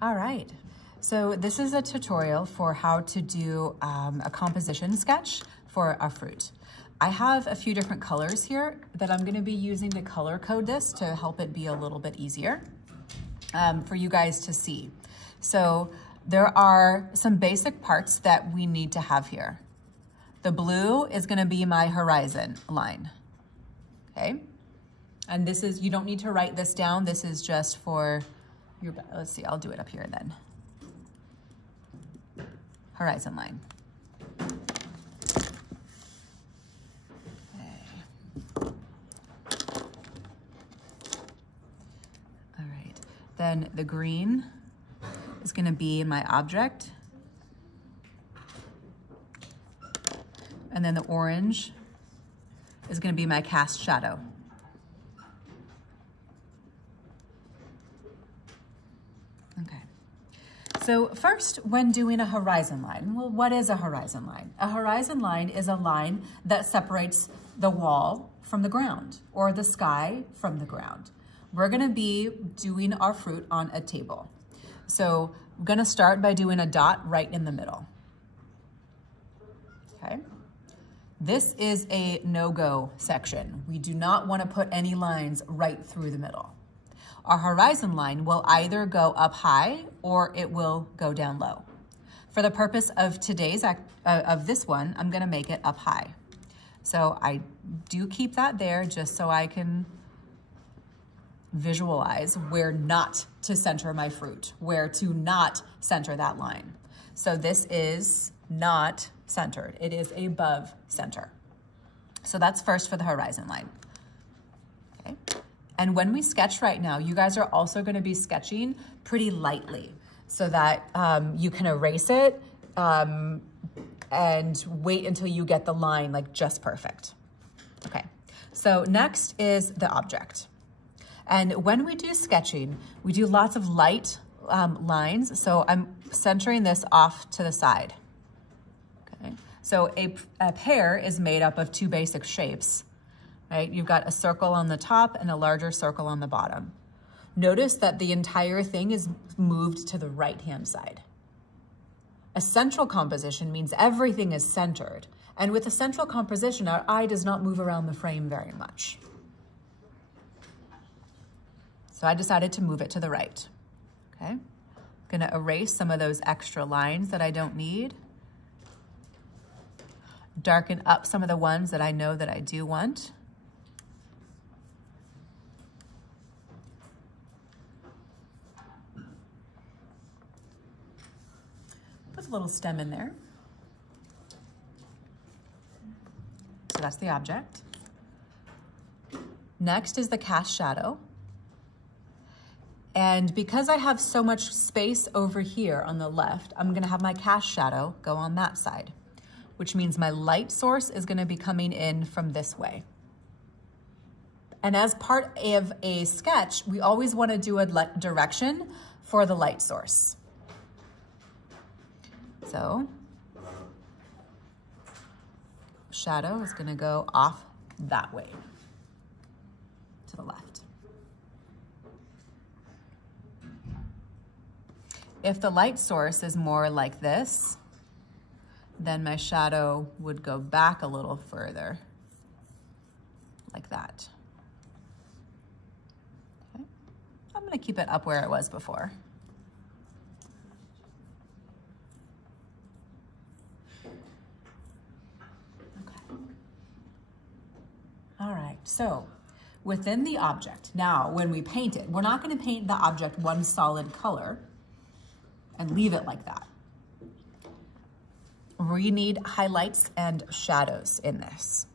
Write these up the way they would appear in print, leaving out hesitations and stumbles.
All right, so this is a tutorial for how to do a composition sketch for a fruit. I have a few different colors here that I'm gonna be using to color code this to help it be a little bit easier for you guys to see. So there are some basic parts that we need to have here. The blue is gonna be my horizon line, okay? And this is, you don't need to write this down. This is just for your, let's see, I'll do it up here then. Horizon line. Okay. All right, then the green is gonna be my object. And then the orange is gonna be my cast shadow. Okay. So first, when doing a horizon line, well, what is a horizon line? A horizon line is a line that separates the wall from the ground or the sky from the ground. We're gonna be doing our fruit on a table. So I'm gonna start by doing a dot right in the middle, okay? This is a no-go section. We do not want to put any lines right through the middle. Our horizon line will either go up high or it will go down low. For the purpose of today's, of this one, I'm gonna make it up high. So I do keep that there just so I can visualize where not to center my fruit, where to not center that line. So this is not centered. It is above center. So that's first for the horizon line, okay? And when we sketch right now, you guys are also gonna be sketching pretty lightly so that you can erase it and wait until you get the line like just perfect. Okay, so next is the object. And when we do sketching, we do lots of light lines. So I'm centering this off to the side. Okay. So a pear is made up of two basic shapes, right? You've got a circle on the top and a larger circle on the bottom. Notice that the entire thing is moved to the right-hand side. A central composition means everything is centered. And with a central composition, our eye does not move around the frame very much. So I decided to move it to the right, okay? I'm gonna erase some of those extra lines that I don't need. Darken up some of the ones that I know that I do want. Put a little stem in there. So that's the object. Next is the cast shadow. And because I have so much space over here on the left, I'm gonna have my cast shadow go on that side, which means my light source is gonna be coming in from this way. And as part of a sketch, we always wanna do a direction for the light source. So, shadow is gonna go off that way, to the left. If the light source is more like this, then my shadow would go back a little further, like that. Okay. I'm gonna keep it up where it was before. Okay. All right, so within the object, now when we paint it, we're not gonna paint the object one solid color and leave it like that. We need highlights and shadows in this.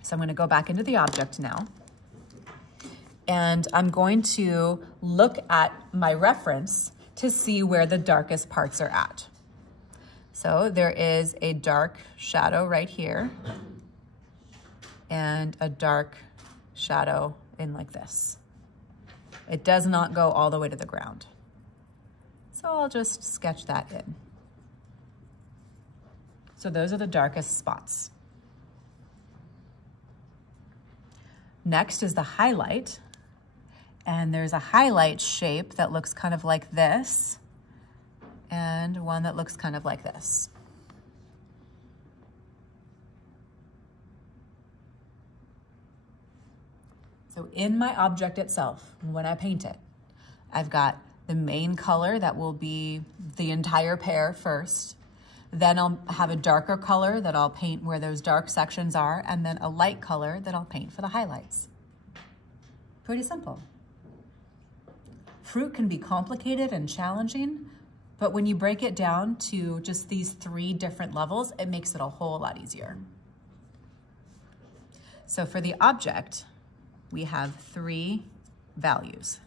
So I'm gonna go back into the object now, and I'm going to look at my reference to see where the darkest parts are at. So there is a dark shadow right here, and a dark shadow in like this. It does not go all the way to the ground. So I'll just sketch that in. So those are the darkest spots. Next is the highlight. And there's a highlight shape that looks kind of like this, and one that looks kind of like this. So in my object itself, when I paint it, I've got the main color that will be the entire pear first. Then I'll have a darker color that I'll paint where those dark sections are, and then a light color that I'll paint for the highlights. Pretty simple. Fruit can be complicated and challenging, but when you break it down to just these 3 different levels, it makes it a whole lot easier. So for the object, we have 3 values.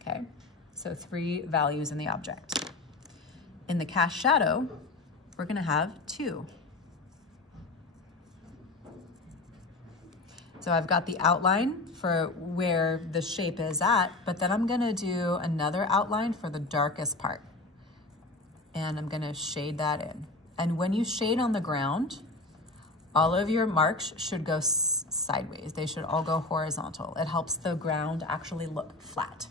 Okay, so 3 values in the object. In the cast shadow, we're gonna have 2. So I've got the outline for where the shape is at, but then I'm gonna do another outline for the darkest part. And I'm gonna shade that in. And when you shade on the ground, all of your marks should go sideways. They should all go horizontal. It helps the ground actually look flat.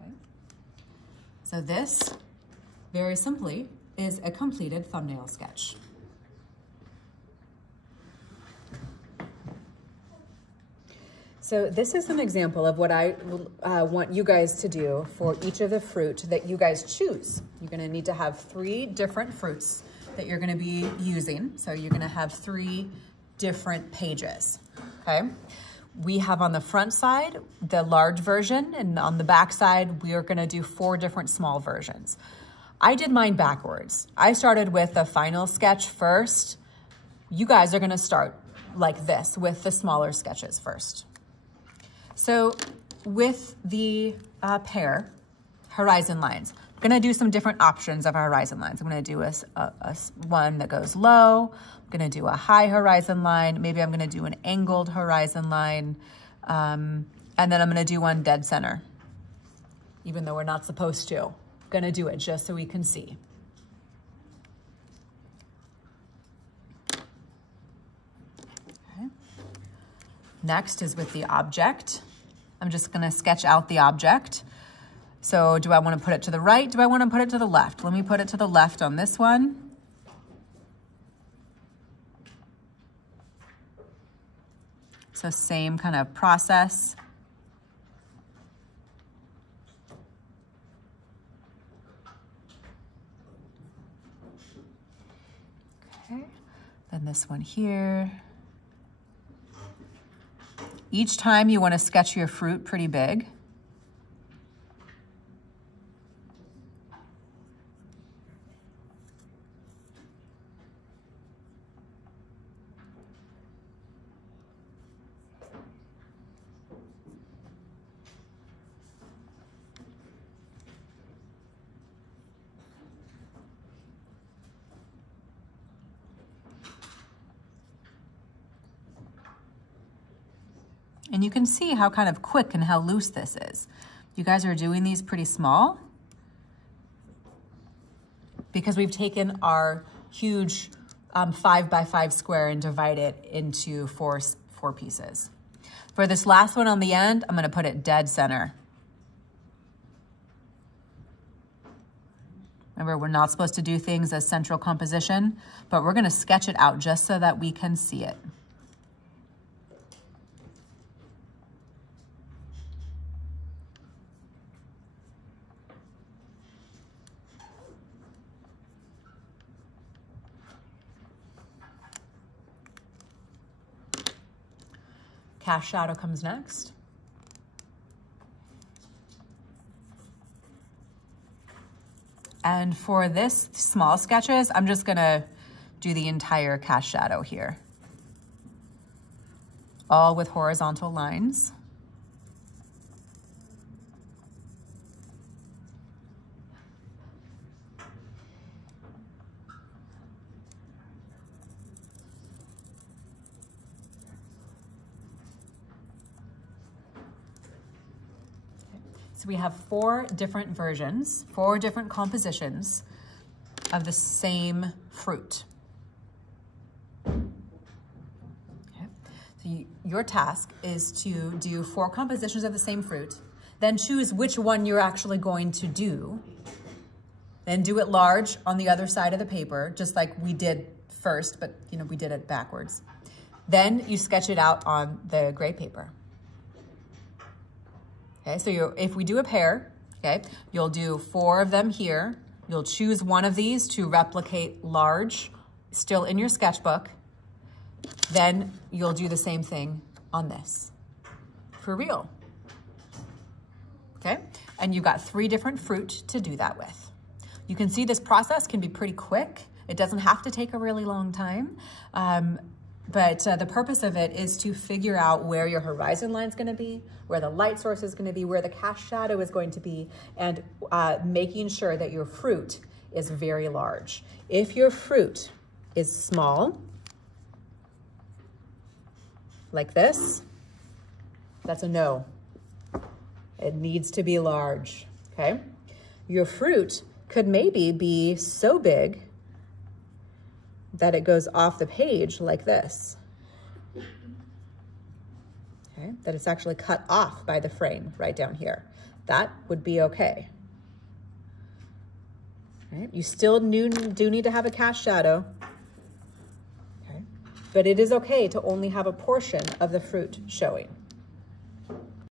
Okay. So this, very simply, is a completed thumbnail sketch. So this is an example of what I want you guys to do for each of the fruit that you guys choose. You're gonna need to have 3 different fruits that you're gonna be using. So you're gonna have 3 different pages, okay? We have on the front side, the large version, and on the back side, we are gonna do 4 different small versions. I did mine backwards. I started with the final sketch first. You guys are gonna start like this with the smaller sketches first. So with the pear horizon lines, I'm gonna do some different options of our horizon lines. I'm gonna do a one that goes low. I'm gonna do a high horizon line. Maybe I'm gonna do an angled horizon line. And then I'm gonna do one dead center, even though we're not supposed to. Gonna do it just so we can see. Okay. Next is with the object. I'm just gonna sketch out the object. So do I wanna put it to the right? Do I wanna put it to the left? Let me put it to the left on this one. So same kind of process. Then this one here. Each time you want to sketch your fruit pretty big. And you can see how kind of quick and how loose this is. You guys are doing these pretty small because we've taken our huge 5x5 square and divide it into four pieces. For this last one on the end, I'm gonna put it dead center. Remember, we're not supposed to do things as central composition, but we're gonna sketch it out just so that we can see it. Cast shadow comes next. And for this small sketches, I'm just gonna do the entire cast shadow here. All with horizontal lines. So we have 4 different versions, 4 different compositions of the same fruit. your task is to do 4 compositions of the same fruit, then choose which one you're actually going to do. Then do it large on the other side of the paper, just like we did first, but we did it backwards. Then you sketch it out on the gray paper. Okay, so if we do a pair, okay, you'll do 4 of them here. You'll choose one of these to replicate large, still in your sketchbook. Then you'll do the same thing on this, for real. Okay, and you've got 3 different fruit to do that with. You can see this process can be pretty quick. It doesn't have to take a really long time. But the purpose of it is to figure out where your horizon line is going to be, where the light source is going to be, where the cast shadow is going to be, and making sure that your fruit is very large. If your fruit is small, like this, that's a no. It needs to be large, okay? Your fruit could maybe be so big that it goes off the page like this, okay? That it's actually cut off by the frame right down here. That would be okay. Right? You still do need to have a cast shadow, okay? But it is okay to only have a portion of the fruit showing.